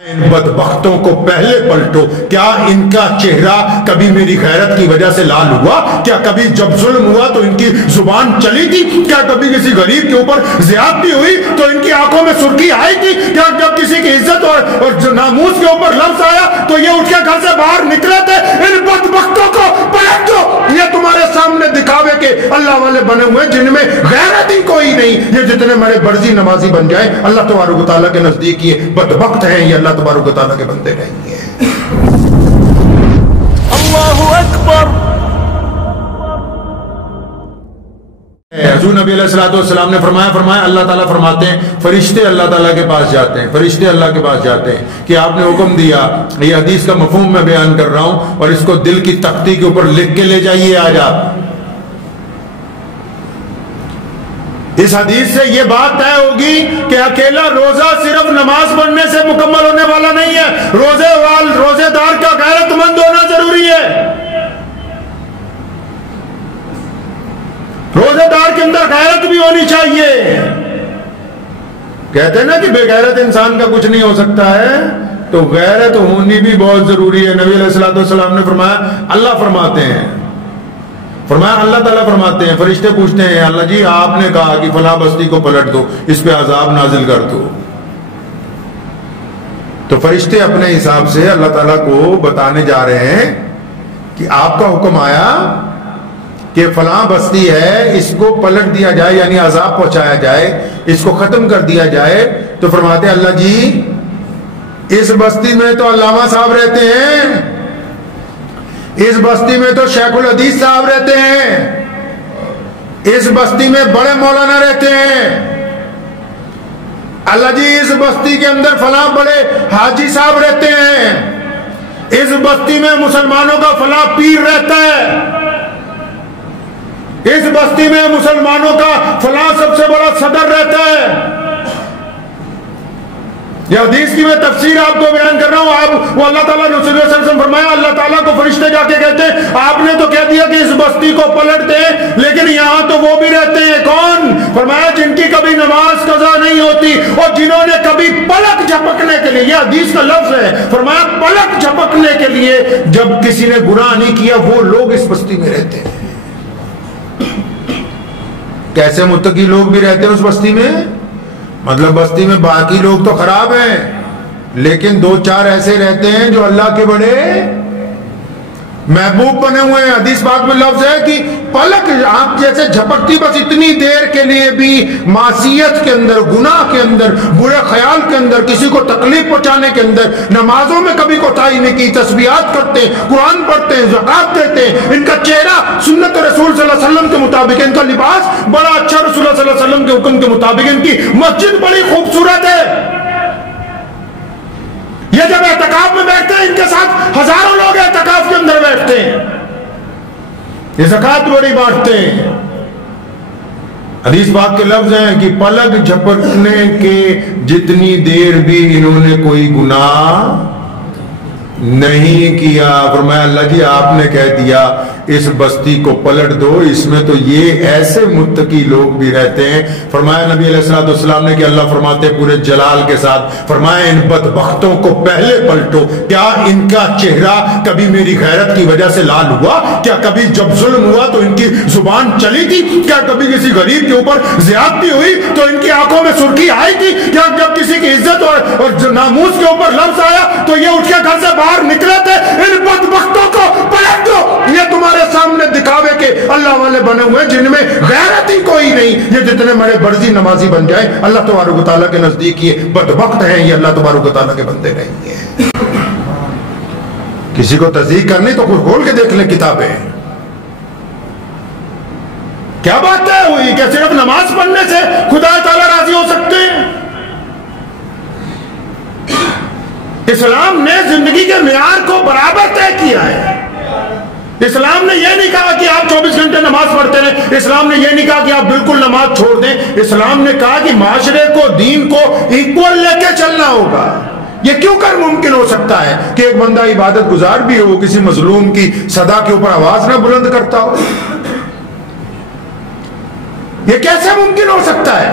ان بدبختوں کو پہلے پلٹو، کیا ان کا چہرہ کبھی میری غیرت کی وجہ سے لال ہوا؟ کیا کبھی جب ظلم ہوا تو ان کی زبان چلی تھی؟ کیا کبھی کسی غریب کے اوپر زیادتی ہوئی تو ان کی آنکھوں میں سرخی آئی تھی؟ کیا جب کسی کی عزت اور ناموس کے اوپر لفظ آیا تو یہ اٹھ کے گھر سے باہر نکلے تھے؟ ان بدبختوں کو پلٹ دو، یہ تمہارے سامنے دکھاوے کے اللہ والے بنے ہوئے جن میں غیرت ہی کوئی نہیں، یہ جتنے بڑے برزی نمازی بن جائیں اللہ تبارک و تعالیٰ کے نزدیک یہ بدبخت ہیں، یہ اللہ تبارک و تعالیٰ کے بندے نہیں ہیں۔ اللہ اکبر۔ حضور نبی علیہ السلام نے فرمایا اللہ تعالیٰ فرماتے ہیں فرشتے اللہ تعالیٰ کے پاس جاتے ہیں، فرشتے اللہ کے پاس جاتے ہیں کہ آپ نے حکم دیا، یہ حدیث کا مفہوم میں بیان کر رہا ہوں اور اس کو دل کی تختی کے اوپر لکھ کے لے جائیے آج آپ۔ اس حدیث سے یہ بات طے ہوگی کہ اکیلا روزہ صرف نماز پڑھنے سے مکمل ہونے والا نہیں ہے، روزے دار کا غیرت مند ہونا ضروری ہے۔ روزے دار کے اندر غیرت بھی ہونی چاہیے۔ کہتے ہیں نا کہ بے غیرت انسان کا کچھ نہیں ہو سکتا ہے، تو غیرت ہونی بھی بہت ضروری ہے۔ نبی علیہ السلام نے فرمایا، اللہ فرماتے ہیں، فرمایا اللہ تعالیٰ فرماتے ہیں، فرشتے پوچھتے ہیں اللہ جی آپ نے کہا کہ فلاں بستی کو پلٹ دو، اس پہ عذاب نازل کر دو، تو فرشتے اپنے حساب سے اللہ تعالیٰ کو بتانے جا رہے ہیں کہ آپ کا حکم آیا کہ فلاں بستی ہے، اس کو پلٹ دیا جائے، یعنی عذاب پہنچایا جائے، اس کو ختم کر دیا جائے۔ تو فرماتے ہیں اللہ جی اس بستی میں تو علامہ صاحب رہتے ہیں، اس بستی میں تو شیخ الحدیث صاحب رہتے ہیں، اس بستی میں بڑے مولانا رہتے ہیں، اللہ جی اس بستی کے اندر فلاں بڑے حاجی صاحب رہتے ہیں، اس بستی میں مسلمانوں کا فلاں پیر رہتا ہے، اس بستی میں مسلمانوں کا فلاں سب سے بڑا صدر رہتا ہے۔ یہ حدیث کی میں تفسیر آپ کو بیان کر رہا ہوں۔ وہ اللہ تعالیٰ نے صلی اللہ علیہ وسلم فرمایا اللہ تعالیٰ کو فرشتے جا کے کہتے ہیں آپ نے تو کہہ دیا کہ اس بستی کو پلٹ دیں، لیکن یہاں تو وہ بھی رہتے ہیں، کون؟ فرمایا جن کی کبھی نماز قضا نہیں ہوتی اور جنہوں نے کبھی پلک جھپکنے کے لیے، یہ حدیث کا لفظ ہے، فرمایا پلک جھپکنے کے لیے جب کسی نے گناہ نہیں کیا وہ لوگ اس بستی میں رہتے ہیں۔ کیسے متقی لوگ بھی رہتے ہیں اس بستی میں؟ مطلب بستی میں باقی لوگ تو خراب ہیں لیکن دو چار ایسے رہتے ہیں جو اللہ کے بڑے محبوب بنے ہوئے ہیں۔ حدیث پاک میں لفظ ہے کہ پلک آپ جیسے جھپکتی بس اتنی دیر کے لیے بھی معصیت کے اندر، گناہ کے اندر، برے خیال کے اندر، کسی کو تکلیف پہنچانے کے اندر، نمازوں میں کبھی کوتاہی نہیں کی، تسبیحات کرتے ہیں، قرآن پڑھتے ہیں، زکات دیتے ہیں، ان کا چہرہ سنت رسول صلی اللہ علیہ وسلم کے مطابق، ان کا لباس بڑا اچھا رسول اللہ صلی اللہ علیہ وسلم کے حکم کے مطابق، ان کی مسجد بڑی خوبصورت ہے۔ یہ جب اعتکاف میں بیٹھتے ہیں ان کے ساتھ ہزاروں لوگ اعتکاف کے اندر بیٹھتے ہیں، یہ زکات بڑی بانٹتے ہیں۔ حدیث پاک کے لفظ ہیں کہ پلک جھپکنے کے جتنی دیر بھی انہوں نے کوئی گناہ نہیں کیا۔ فرمایا اللہ جی آپ نے کہہ دیا اس بستی کو پلٹ دو، اس میں تو یہ ایسے متقی لوگ بھی رہتے ہیں۔ فرمایا نبی علیہ السلام نے کہ اللہ فرماتے پورے جلال کے ساتھ، فرمایا ان بدبختوں کو پہلے پلٹو، کیا ان کا چہرہ کبھی میری غیرت کی وجہ سے لال ہوا؟ کیا کبھی جب ظلم ہوا تو ان کی زبان چلی تھی؟ کیا کبھی کسی غریب کے اوپر زیادتی ہوئی تو ان کی آنکھوں میں سرخی آئی تھی؟ کیا جب کسی کی عزت اور ناموس کے اوپر لفظ آیا تو یہ اٹھ کے گھر سے باہر نکلے تھے؟ ان بدبختوں کو پلٹ دو، یہ تمہارے سامنے دکھاوے کے اللہ والے بنے ہوئے جن میں غیرت ہی کوئی نہیں، یہ جتنے بڑے برزی نمازی بن جائیں اللہ تبارک و تعالیٰ کے نزدیک یہ بدبخت ہیں، یہ اللہ تبارک و تعالیٰ کے بندے نہیں ہیں۔ کسی کو تصدیق کرنی تو خود کھول کے دیکھ لیں کتابیں، کیا بات ہے ہوئی کہ صرف نماز پڑھنے سے خدا تعالیٰ راضی ہو سکتے ہیں؟ اسلام نے زندگی کے معیار کو برابر طے کیا ہے۔ اسلام نے یہ نہیں کہا کہ آپ 24 گھنٹے نماز پڑھتے رہیں، اسلام نے یہ نہیں کہا کہ آپ بالکل نماز چھوڑ دیں، اسلام نے کہا کہ معاشرے کو، دین کو ایکول لے کے چلنا ہوگا۔ یہ کیوں کر ممکن ہو سکتا ہے کہ ایک بندہ عبادت گزار بھی ہو، کسی مظلوم کی صدا کے اوپر آواز نہ بلند کرتا ہو؟ یہ کیسے ممکن ہو سکتا ہے؟